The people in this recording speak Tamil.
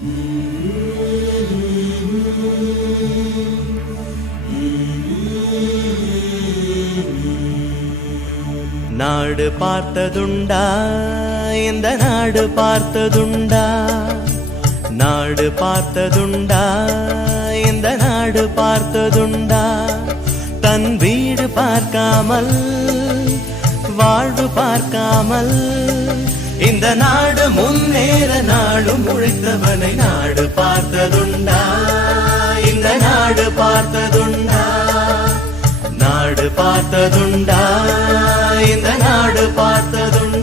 நாடு பார்த்ததுண்டா, இந்த நாடு பார்த்ததுண்டா, நாடு பார்த்ததுண்டா, இந்த நாடு பார்த்ததுண்டா. தன் வீடு பார்க்காமல் வாழ்வு பார்க்காமல் இந்த நாடு முன்னேற நாடும் உழைத்தவனை நாடு பார்த்ததுண்டா, இந்த நாடு பார்த்ததுண்டா, நாடு பார்த்ததுண்டா, இந்த நாடு பார்த்ததுண்டா.